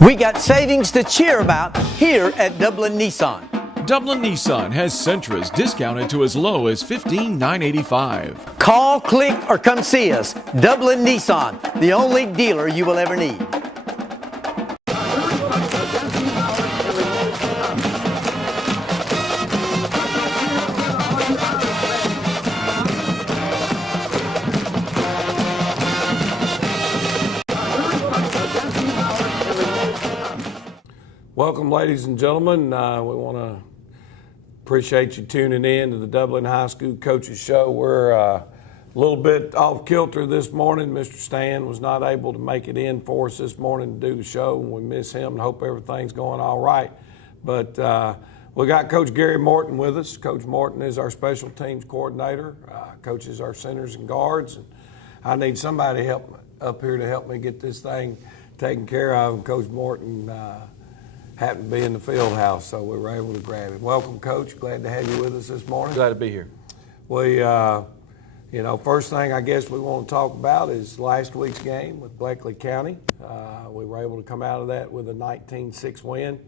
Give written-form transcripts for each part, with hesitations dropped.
We got savings to cheer about here at Dublin Nissan. Dublin Nissan has Sentras discounted to as low as $15,985. Call, click, or come see us. Dublin Nissan, the only dealer you will ever need. Welcome, ladies and gentlemen. We want to appreciate you tuning in to the Dublin High School Coaches Show. We're a little bit off kilter this morning. Mr. Stan was not able to make it in for us this morning to do the show, and we miss him and hope everything's going all right. But we got Coach Gary Morton with us. Coach Morton is our special teams coordinator, coaches our centers and guards. And I need somebody help up here to help me get this thing taken care of. And Coach Morton happened to be in the field house, so we were able to grab him. Welcome, Coach. Glad to have you with us this morning. Glad to be here. We, first thing I guess we want to talk about is last week's game with Bleckley County. We were able to come out of that with a 19-6 win,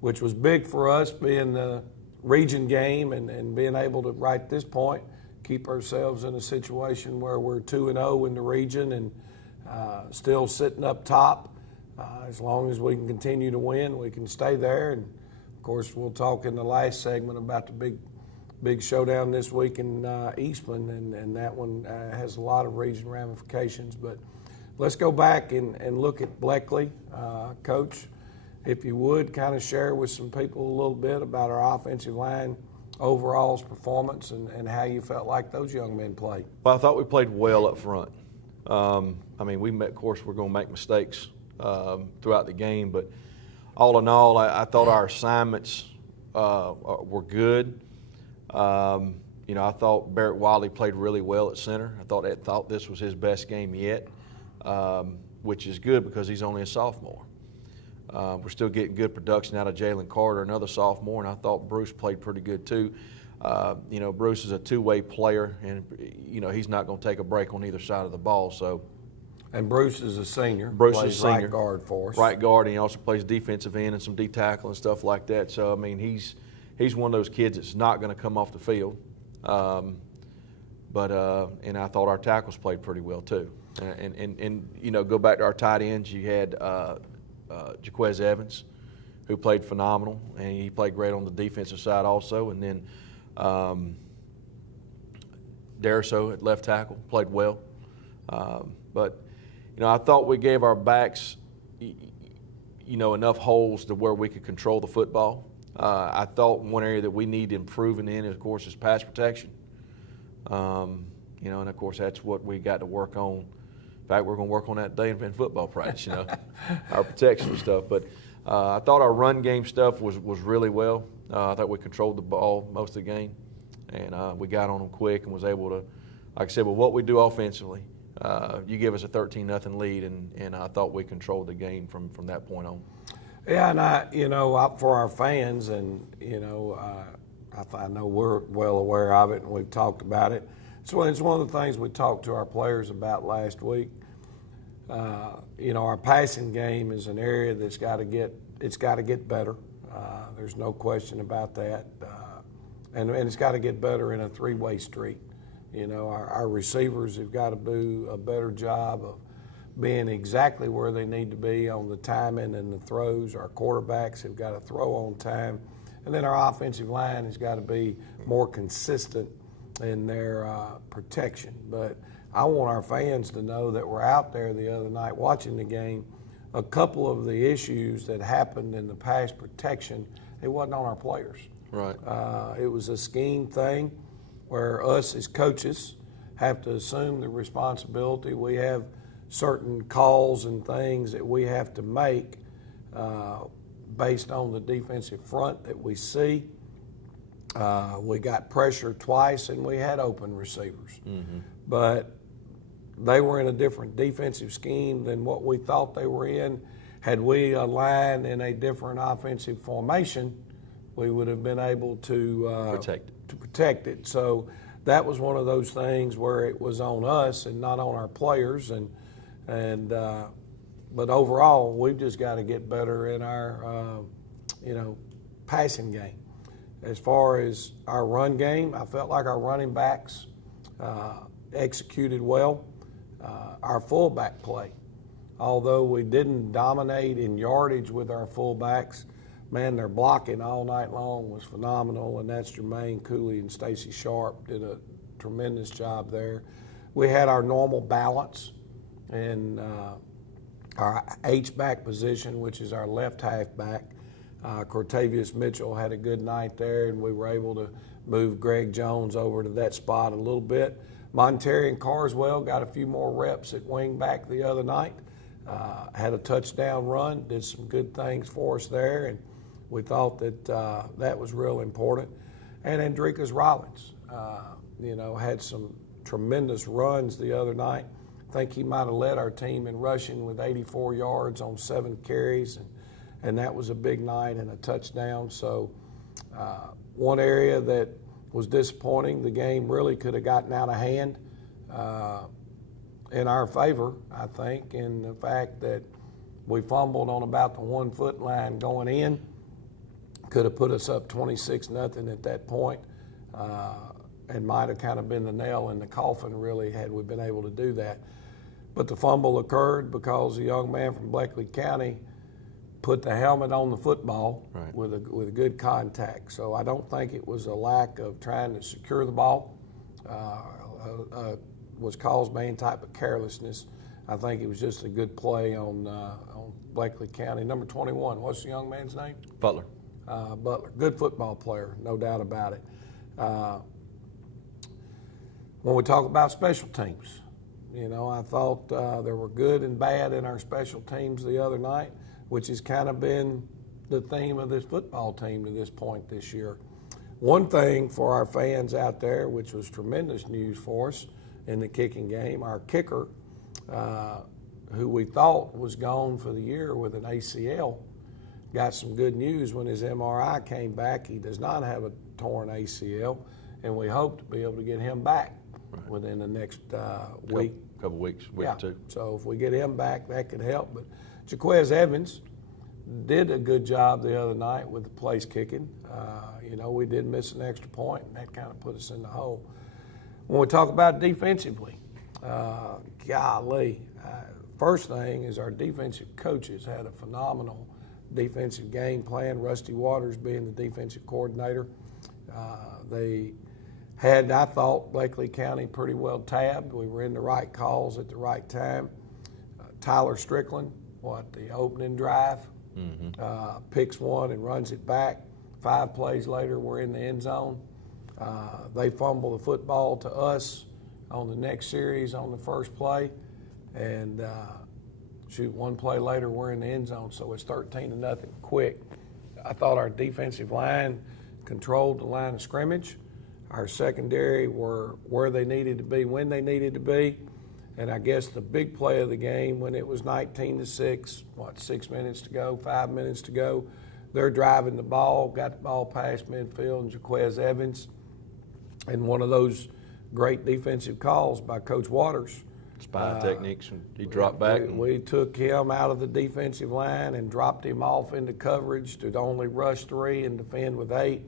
which was big for us, being the region game and being able to, right at this point, keep ourselves in a situation where we're 2-0 in the region and still sitting up top. As long as we can continue to win, we can stay there. And, of course, we'll talk in the last segment about the big showdown this week in Eastland, and that one has a lot of region ramifications. But let's go back and look at Bleckley. Coach, if you would, kind of share with some people a little bit about our offensive line overall's performance and how you felt like those young men played. Well, I thought we played well up front. Of course, we're going to make mistakes throughout the game, but all in all, I thought our assignments were good. I thought Barrett Wiley played really well at center. I thought this was his best game yet, which is good because he's only a sophomore. We're still getting good production out of Jalen Carter, another sophomore, and I thought Bruce played pretty good too. Bruce is a two-way player, and he's not going to take a break on either side of the ball. And Bruce is a senior. Bruce is a senior. Right guard for us. Right guard, and he also plays defensive end and some D tackle and stuff like that. So, he's one of those kids that's not going to come off the field. And I thought our tackles played pretty well too. And go back to our tight ends. You had Jaquez Evans, who played phenomenal, and he played great on the defensive side also. And then Dariso at left tackle played well. I thought we gave our backs, enough holes to where we could control the football. I thought one area that we need improving in, of course, is pass protection. And of course, that's what we got to work on. In fact, we're going to work on that today in football practice, our protection stuff. But I thought our run game stuff was really well. I thought we controlled the ball most of the game, and we got on them quick and was able to, like I said, with what we do offensively. You give us a 13-0 lead, and I thought we controlled the game from that point on. Yeah, and for our fans, and I know we're well aware of it, and we've talked about it. So it's one of the things we talked to our players about last week. Our passing game is an area that's got to get better. There's no question about that, and it's got to get better in a three-way street. Our receivers have got to do a better job of being exactly where they need to be on the timing and the throws. Our quarterbacks have got to throw on time. And then our offensive line has got to be more consistent in their protection. But I want our fans to know that we're out there the other night watching the game. A couple of the issues that happened in the pass protection, it wasn't on our players. Right. It was a scheme thing where us as coaches have to assume the responsibility. We have certain calls and things that we have to make based on the defensive front that we see. We got pressure twice and we had open receivers. Mm-hmm. But they were in a different defensive scheme than what we thought they were in. Had we aligned in a different offensive formation, we would have been able to protect it. So that was one of those things where it was on us and not on our players. And But overall, we've just got to get better in our, passing game. As far as our run game, I felt like our running backs executed well. Our fullback play, although we didn't dominate in yardage with our fullbacks, man, their blocking all night long was phenomenal, and that's Jermaine Cooley and Stacy Sharp did a tremendous job there. We had our normal balance in our H-back position, which is our left halfback. Cortavius Mitchell had a good night there, and we were able to move Greg Jones over to that spot a little bit. Montarian Carswell got a few more reps at wing back the other night. Had a touchdown run, did some good things for us there, and we thought that that was real important. And Andrikas Rollins, had some tremendous runs the other night. I think he might have led our team in rushing with 84 yards on 7 carries, and that was a big night and a touchdown. So one area that was disappointing, the game really could have gotten out of hand in our favor, I think, in the fact that we fumbled on about the 1 foot line going in. Could have put us up 26-0 at that point, and might have kind of been the nail in the coffin, really, had we been able to do that. But the fumble occurred because a young man from Bleckley County put the helmet on the football with a good contact. So I don't think it was a lack of trying to secure the ball, was caused by any type of carelessness. I think it was just a good play on Bleckley County. Number 21, what's the young man's name? Butler. Butler, good football player, no doubt about it. When we talk about special teams, I thought there were good and bad in our special teams the other night, which has kind of been the theme of this football team to this point this year. One thing for our fans out there, which was tremendous news for us in the kicking game, our kicker, who we thought was gone for the year with an ACL, got some good news when his MRI came back. He does not have a torn ACL, and we hope to be able to get him back within the next week. Couple weeks, week or two. So if we get him back, that could help. But Jaquez Evans did a good job the other night with the place kicking. We did miss an extra point, and that kind of put us in the hole. When we talk about defensively, first thing is our defensive coaches had a phenomenal defensive game plan. Rusty Waters being the defensive coordinator. They had, I thought, Bleckley County pretty well tabbed. We were in the right calls at the right time. Tyler Strickland, the opening drive, picks one and runs it back. 5 plays later, we're in the end zone. They fumble the football to us on the next series on the first play, and 1 play later, we're in the end zone, so it's 13-0 quick. I thought our defensive line controlled the line of scrimmage. Our secondary were where they needed to be, when they needed to be. And I guess the big play of the game, when it was 19-6, 6 minutes to go, 5 minutes to go, they're driving the ball, got the ball past midfield, and Jaquez Evans, and one of those great defensive calls by Coach Waters. Spy techniques, and he dropped back. We took him out of the defensive line and dropped him off into coverage to only rush 3 and defend with 8.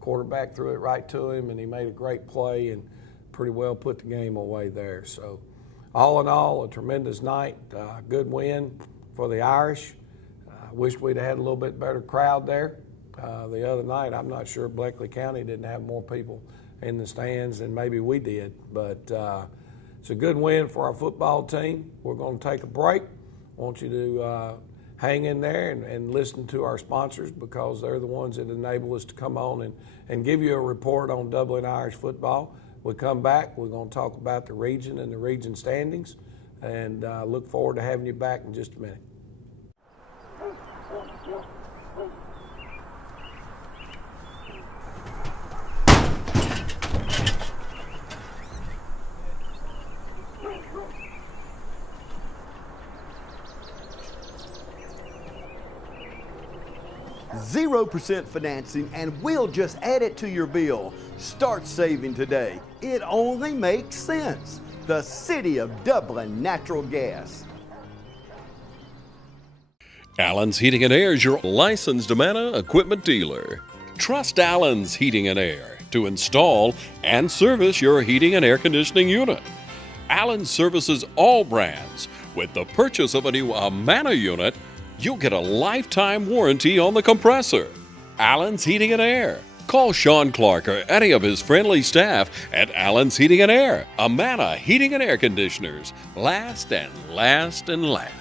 Quarterback threw it right to him, and he made a great play and pretty well put the game away there. So all in all, a tremendous night, good win for the Irish. I wish we'd had a little bit better crowd there the other night. I'm not sure Bleckley County didn't have more people in the stands than maybe we did, but it's a good win for our football team. We're going to take a break. I want you to hang in there and listen to our sponsors, because they're the ones that enable us to come on and give you a report on Dublin Irish football. We come back, we're going to talk about the region and the region standings, and look forward to having you back in just a minute. 0% financing, and we'll just add it to your bill. Start saving today. It only makes sense. The City of Dublin Natural Gas. Allen's Heating and Air is your licensed Amana equipment dealer. Trust Allen's Heating and Air to install and service your heating and air conditioning unit. Allen services all brands. With the purchase of a new Amana unit, you'll get a lifetime warranty on the compressor. Allen's Heating and Air. Call Sean Clark or any of his friendly staff at Allen's Heating and Air. Amana Heating and Air Conditioners. Last and last and last.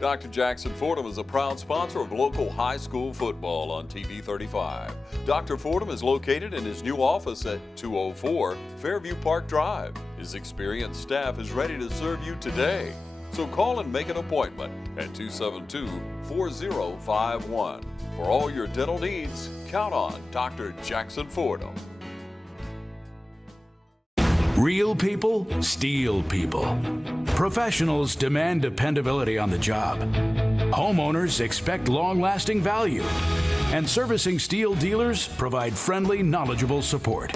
Dr. Jackson Fordham is a proud sponsor of local high school football on TV 35. Dr. Fordham is located in his new office at 204 Fairview Park Drive. His experienced staff is ready to serve you today. So call and make an appointment at 272-4051. For all your dental needs, count on Dr. Jackson Fordham. Real people, steel people. Professionals demand dependability on the job. Homeowners expect long-lasting value. And servicing steel dealers provide friendly, knowledgeable support.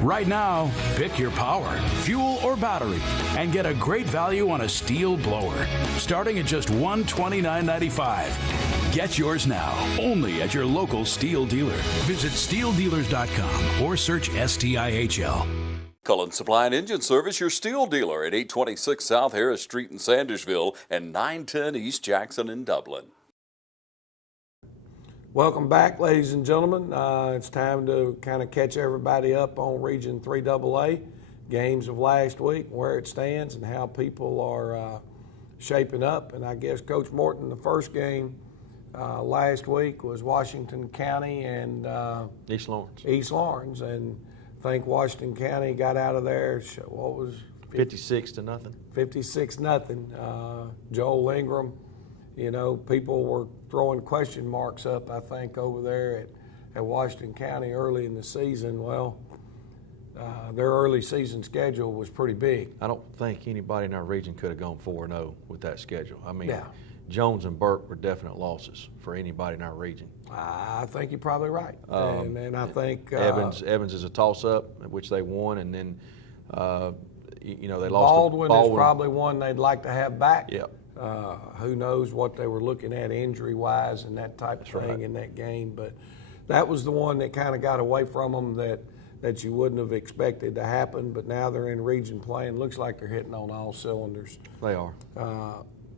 Right now, pick your power, fuel, or battery and get a great value on a steel blower, starting at just $129.95. Get yours now, only at your local steel dealer. Visit steeldealers.com or search STIHL. Cullen Supply and Engine Service, your steel dealer at 826 South Harris Street in Sandersville and 910 East Jackson in Dublin. Welcome back, ladies and gentlemen. It's time to kind of catch everybody up on Region 3AA, games of last week, where it stands, and how people are shaping up. And I guess, Coach Morton, the first game last week was Washington County and East Lawrence. East Lawrence, and I think Washington County got out of there, what was 56-0. 56-0. Joel Ingram, you know, people were throwing question marks up, I think, over there at Washington County early in the season. Well, their early season schedule was pretty big. I don't think anybody in our region could have gone 4-0 with that schedule. I mean, Yeah. Jones and Burke were definite losses for anybody in our region. I think you're probably right. And I think Evans is a toss-up, which they won, and then you know, they lost. Baldwin is probably one they'd like to have back. Yep. Who knows what they were looking at injury-wise and that type of thing in that game. But that was the one that kind of got away from them that you wouldn't have expected to happen. But now they're in region play and looks like they're hitting on all cylinders. They are.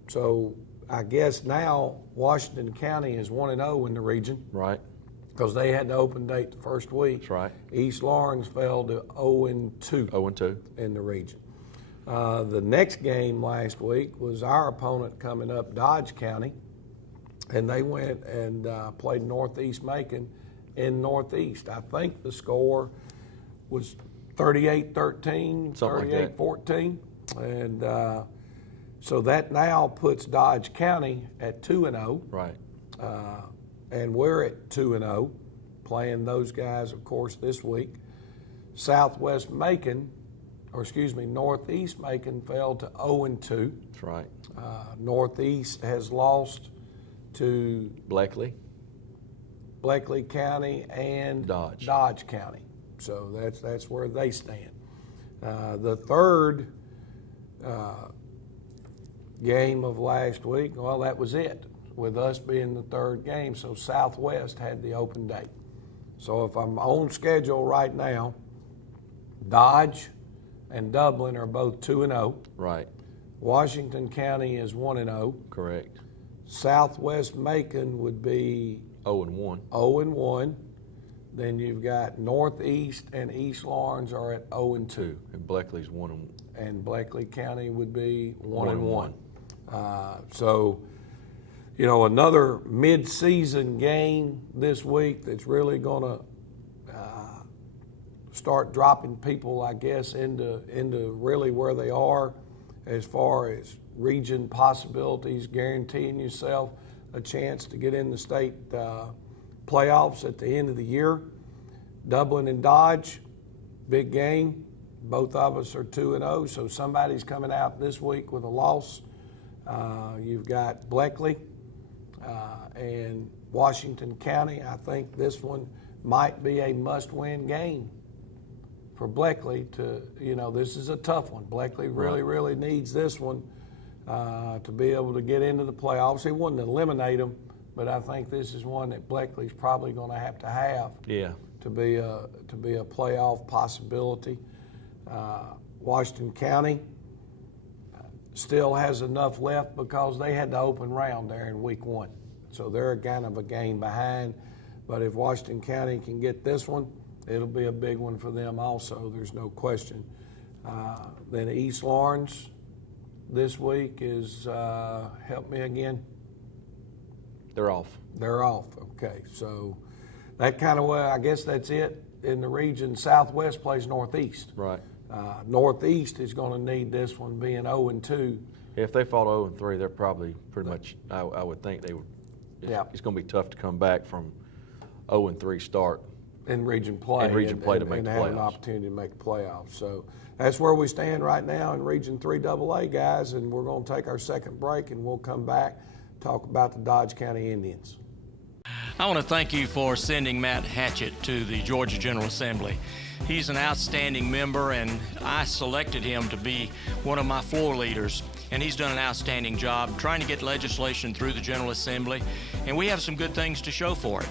So I guess now Washington County is 1-0 in the region. Right. Because they had the open date the first week. That's right. East Lawrence fell to 0-2. 0-2. In the region. The next game last week was our opponent coming up, Dodge County, and they went and played Northeast Macon in Northeast. I think the score was 38-13, 38-14, and so that now puts Dodge County at 2-0. Right. And we're at 2-0, playing those guys, of course, this week. Northeast Macon fell to 0-2. That's right. Northeast has lost to Bleckley County and Dodge County. So that's where they stand. The third game of last week, well, that was it, with us being the third game. So Southwest had the open date. So if I'm on schedule right now, Dodge and Dublin are both 2-0. Right. Washington County is 1-0. Correct. Southwest Macon would be 0-1. 0-1. Then you've got Northeast and East Lawrence are at 0-2. And Bleckley's 1-1. And Bleckley County would be 1-1. So, you know, another mid-season game this week that's really going to start dropping people, I guess, into really where they are as far as region possibilities, guaranteeing yourself a chance to get in the state playoffs at the end of the year. Dublin and Dodge, big game. Both of us are 2-0, so somebody's coming out this week with a loss. You've got Bleckley and Washington County. I think this one might be a must-win game for Bleckley to, you know, this is a tough one. Bleckley really needs this one to be able to get into the playoffs. It wouldn't eliminate them, but I think this is one that Bleckley's probably going to have Yeah. to be a playoff possibility. Washington County still has enough left because they had the open round there in week 1. So they're kind of a game behind. But if Washington County can get this one, it'll be a big one for them also. There's no question. Then East Lawrence this week is, help me again. They're off. They're off. Okay. So that kind of way, I guess that's it in the region. Southwest plays Northeast. Right. Northeast is going to need this one being 0-2. If they fall 0-3, they're probably pretty much, I would think they would. It's going to be tough to come back from 0-3 start. In region play. In region play to make the and have playoffs. an opportunity to make the playoffs. So that's where we stand right now in Region 3 AA, guys, and we're going to take our second break, and we'll come back, talk about the Dodge County Indians. I want to thank you for sending Matt Hatchett to the Georgia General Assembly. He's an outstanding member, and I selected him to be one of my floor leaders. And he's done an outstanding job trying to get legislation through the General Assembly, and we have some good things to show for it.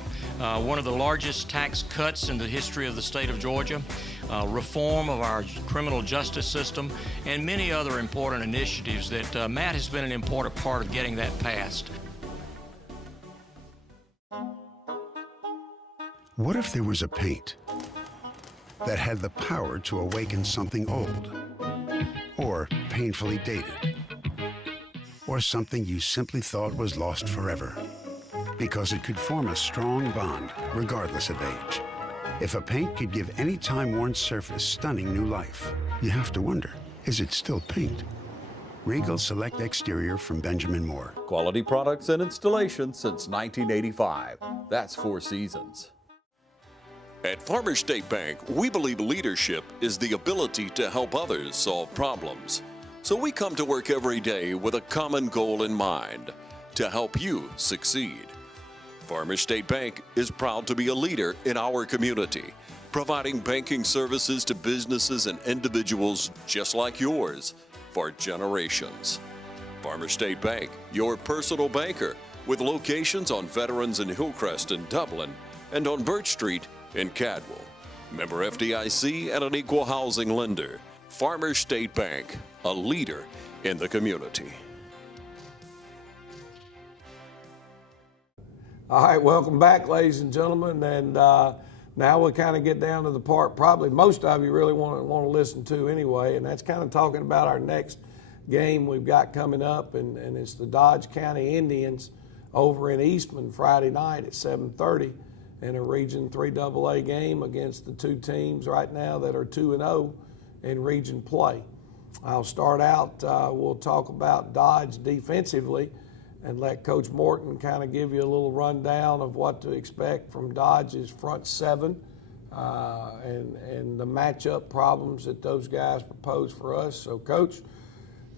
One of the largest tax cuts in the history of the state of Georgia, reform of our criminal justice system, and many other important initiatives that Matt has been an important part of getting that passed. What if there was a paint that had the power to awaken something old, or painfully dated, or something you simply thought was lost forever, because it could form a strong bond regardless of age? If a paint could give any time-worn surface stunning new life, you have to wonder, is it still paint? Regal Select Exterior from Benjamin Moore. Quality products and installation since 1985. That's 4 Seasons. At Farmers State Bank, we believe leadership is the ability to help others solve problems. So we come to work every day with a common goal in mind, to help you succeed. Farmers State Bank is proud to be a leader in our community, providing banking services to businesses and individuals just like yours for generations. Farmers State Bank, your personal banker, with locations on Veterans and Hillcrest in Dublin and on Birch Street in Cadwell. Member FDIC and an equal housing lender. Farmers State Bank, a leader in the community. All right, welcome back, ladies and gentlemen. And now we'll kind of get down to the part probably most of you really want to listen to anyway, and that's kind of talking about our next game we've got coming up, and it's the Dodge County Indians over in Eastman Friday night at 7:30 in a Region 3 AA game against the 2 teams right now that are 2-0 in region play. I'll start out, we'll talk about Dodge defensively and let Coach Morton kind of give you a little rundown of what to expect from Dodge's front 7 and the matchup problems that those guys propose for us. So, Coach,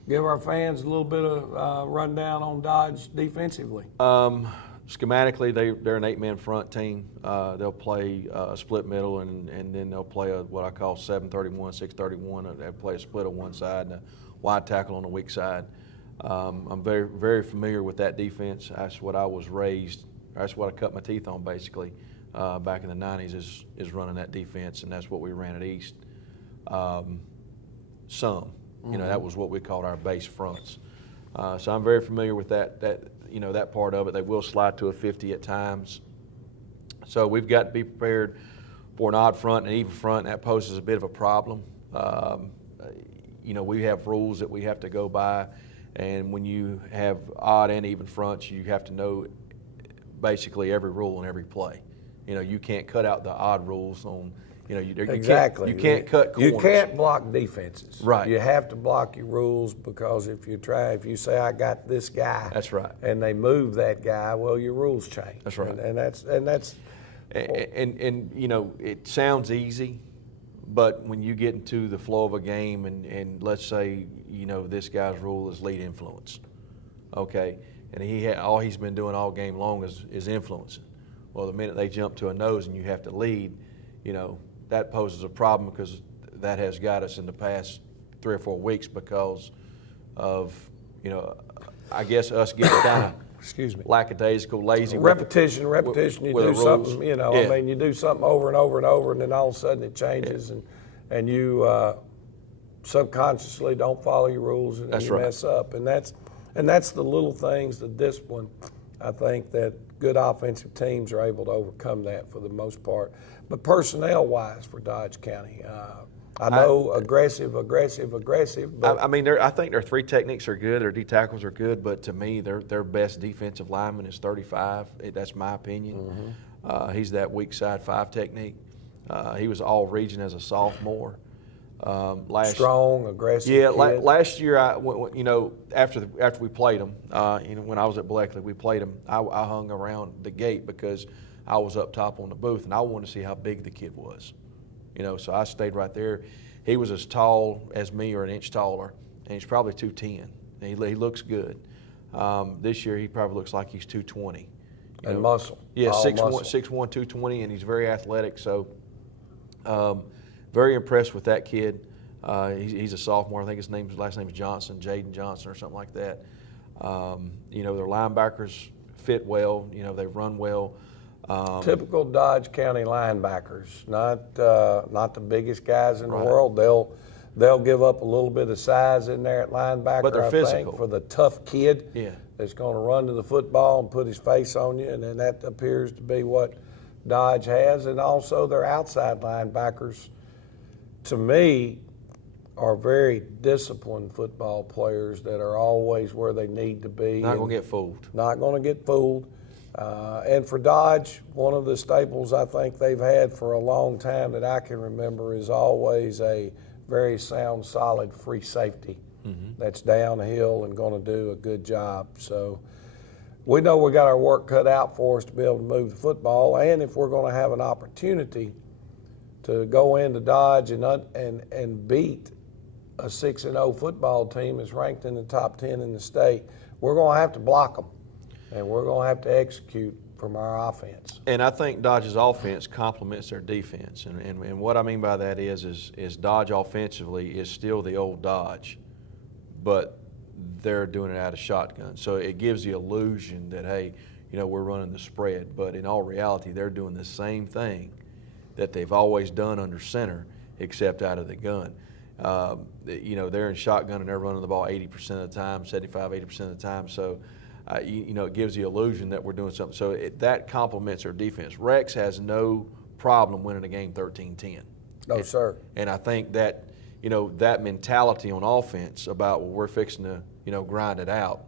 give our fans a little bit of rundown on Dodge defensively. Schematically, they're an 8-man front team. They'll play a split middle, and then they'll play what I call 7-31, 6-31. They'll play a split on one side and a wide tackle on the weak side. I'm very, very familiar with that defense. That's what I was raised. That's what I cut my teeth on, basically, back in the 90s is running that defense, and that's what we ran at East. You know, that was what we called our base fronts. So I'm very familiar with that part of it. They will slide to a 50 at times. So we've got to be prepared for an odd front and even front, and that poses a bit of a problem. We have rules that we have to go by, and when you have odd and even fronts, you have to know basically every rule on every play. You can't cut out the odd rules on, Exactly. You can't cut corners. You can't block defenses. Right. You have to block your rules, because if you say I got this guy, that's right, and they move that guy, well, your rules change. That's right. And it sounds easy, but when you get into the flow of a game, and let's say this guy's rule is lead influence, okay, and all he's been doing all game long is influencing. Well, the minute they jump to a nose and you have to lead, that poses a problem, because that has got us in the past 3 or 4 weeks because of I guess us getting kind of excuse me, lackadaisical, lazy. Repetition. You with do the something, rules. I mean, you do something over and over and over, and then all of a sudden it changes, and you subconsciously don't follow your rules, and That's you right. mess up. And that's the little things, the discipline. I think that good offensive teams are able to overcome that for the most part. But personnel-wise for Dodge County, I know aggressive. But I mean, I think their three techniques are good. Their D tackles are good, but to me, their best defensive lineman is 35. That's my opinion. Mm-hmm. He's that weak side 5 technique. He was all region as a sophomore. Strong, aggressive. Yeah, kid. last year, after we played them, when I was at Bleckley, we played them. I hung around the gate because I was up top on the booth, and I wanted to see how big the kid was. So I stayed right there. He was as tall as me or an inch taller, and he's probably 210. He looks good. This year, he probably looks like he's 220. And muscle. Yeah, all 6'1", muscle. 220, and he's very athletic. So, very impressed with that kid. He's a sophomore. I think his last name is Johnson, Jaden Johnson or something like that. Their linebackers fit well. They run well. Typical Dodge County linebackers, not the biggest guys in the Right. world. They'll give up a little bit of size in there at linebacker. But they're I physical. think, for the tough kid Yeah. that's going to run to the football and put his face on you, and then that appears to be what Dodge has. And also their outside linebackers, to me, are very disciplined football players that are always where they need to be. Not going to get fooled. Not going to get fooled. And for Dodge, one of the staples I think they've had for a long time that I can remember is always a very sound, solid free safety that's downhill and going to do a good job. So we know we got our work cut out for us to be able to move the football, and if we're going to have an opportunity to go into Dodge and beat a 6-0 football team that's ranked in the top 10 in the state, we're going to have to block them. And we're going to have to execute from our offense. And I think Dodge's offense complements their defense. And what I mean by that is Dodge offensively is still the old Dodge, but they're doing it out of shotgun. So it gives the illusion that, hey, we're running the spread. But in all reality, they're doing the same thing that they've always done under center, except out of the gun. They're in shotgun and they're running the ball 80% of the time, 75, 80% of the time. So it gives the illusion that we're doing something. So that complements our defense. Rex has no problem winning a game 13-10. No, sir. And I think that, that mentality on offense about, well, we're fixing to, grind it out,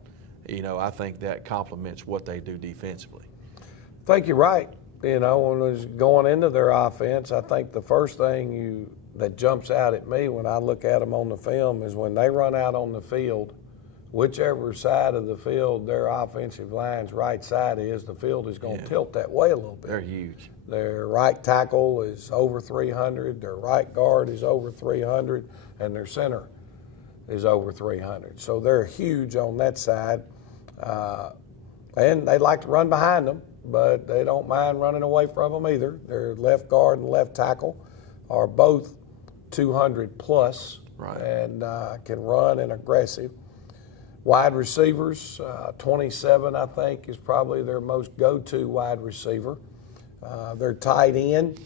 I think that complements what they do defensively. I think you're right. When I was going into their offense, I think the first thing that jumps out at me when I look at them on the film is when they run out on the field, whichever side of the field their offensive line's right side is, the field is going to tilt that way a little bit. They're huge. Their right tackle is over 300, their right guard is over 300, and their center is over 300. So they're huge on that side. And they like to run behind them, but they don't mind running away from them either. Their left guard and left tackle are both 200 plus, right, and can run and aggressive. Wide receivers, 27, I think, is probably their most go-to wide receiver. Their tight end,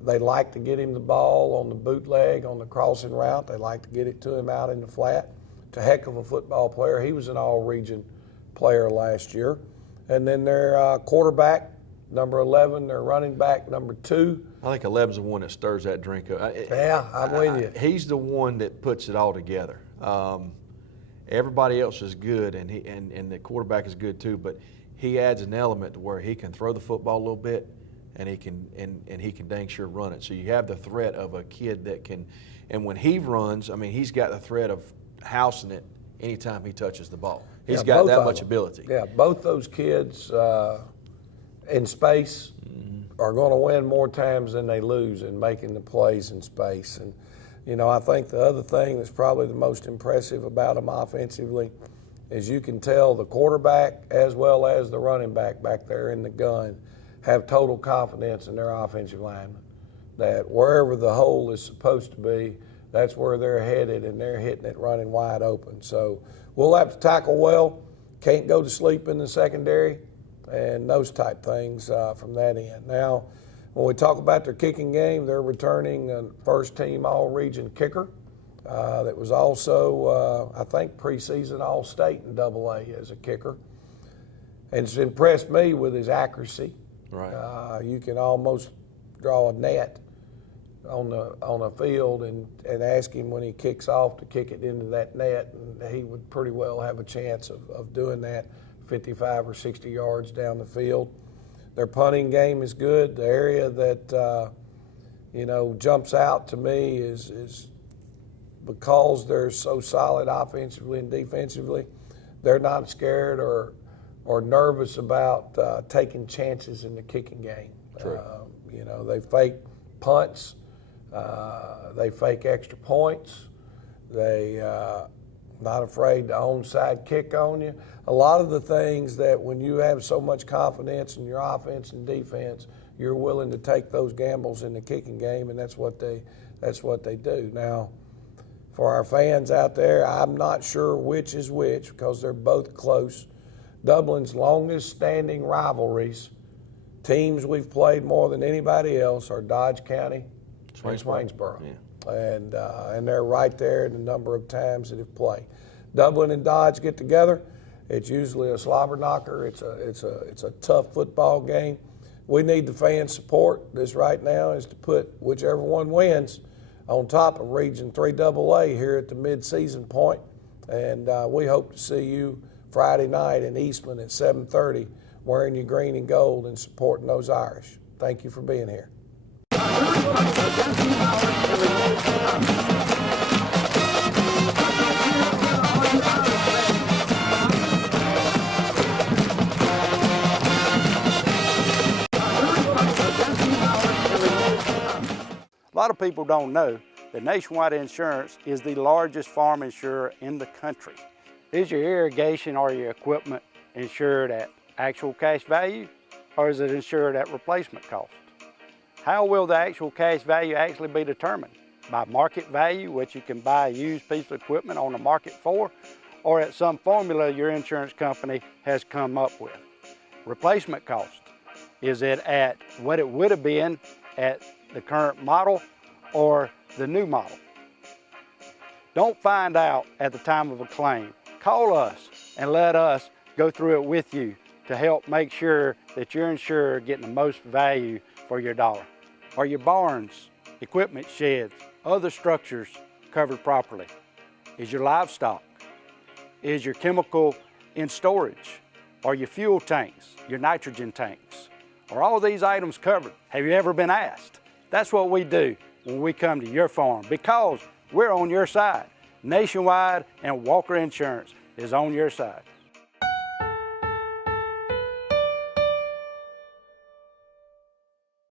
they like to get him the ball on the bootleg, on the crossing route. They like to get it to him out in the flat. It's a heck of a football player. He was an all-region player last year. And then their quarterback, number 11, their running back, number 2. I think 11's the one that stirs that drink up. Yeah, I'm with you. He's the one that puts it all together. Everybody else is good, and the quarterback is good too. But he adds an element to where he can throw the football a little bit, and he can dang sure run it. So you have the threat of a kid that can, and when he runs, I mean, he's got the threat of housing it anytime he touches the ball. He's got that much ability. Yeah, both those kids in space are going to win more times than they lose in making the plays in space. And I think the other thing that's probably the most impressive about them offensively is you can tell the quarterback as well as the running back there in the gun have total confidence in their offensive linemen, that wherever the hole is supposed to be, that's where they're headed, and they're hitting it running wide open. So we'll have to tackle well, can't go to sleep in the secondary, and those type things from that end. Now, when we talk about their kicking game, they're returning a first-team all-region kicker that was also, I think, preseason All-State in AA as a kicker. And it's impressed me with his accuracy. Right. You can almost draw a net on a field and ask him when he kicks off to kick it into that net, and he would pretty well have a chance of doing that 55 or 60 yards down the field. Their punting game is good. The area that jumps out to me is because they're so solid offensively and defensively, they're not scared or nervous about taking chances in the kicking game. True. They fake punts, they fake extra points, they not afraid to onside kick on you. A lot of the things that when you have so much confidence in your offense and defense, you're willing to take those gambles in the kicking game, and that's what they do. Now, for our fans out there, I'm not sure which is which because they're both close. Dublin's longest standing rivalries, teams we've played more than anybody else, are Dodge County and Swainsboro. Yeah. And they're right there in the number of times that have played. Dublin and Dodge get together. It's usually a slobber knocker. It's a tough football game. We need the fan support. This right now is to put whichever one wins on top of Region 3 AA here at the mid-season point. And we hope to see you Friday night in Eastman at 7:30 wearing your green and gold and supporting those Irish. Thank you for being here. A lot of people don't know that Nationwide Insurance is the largest farm insurer in the country. Is your irrigation or your equipment insured at actual cash value, or is it insured at replacement cost? How will the actual cash value actually be determined? By market value, which you can buy a used piece of equipment on the market for, or at some formula your insurance company has come up with? Replacement cost, is it at what it would have been at the current model or the new model? Don't find out at the time of a claim. Call us and let us go through it with you to help make sure that you're insured getting the most value for your dollar. Are your barns, equipment sheds, other structures covered properly? Is your livestock? Is your chemical in storage? Are your fuel tanks, your nitrogen tanks? Are all these items covered? Have you ever been asked? That's what we do when we come to your farm, because we're on your side. Nationwide and Walker Insurance is on your side.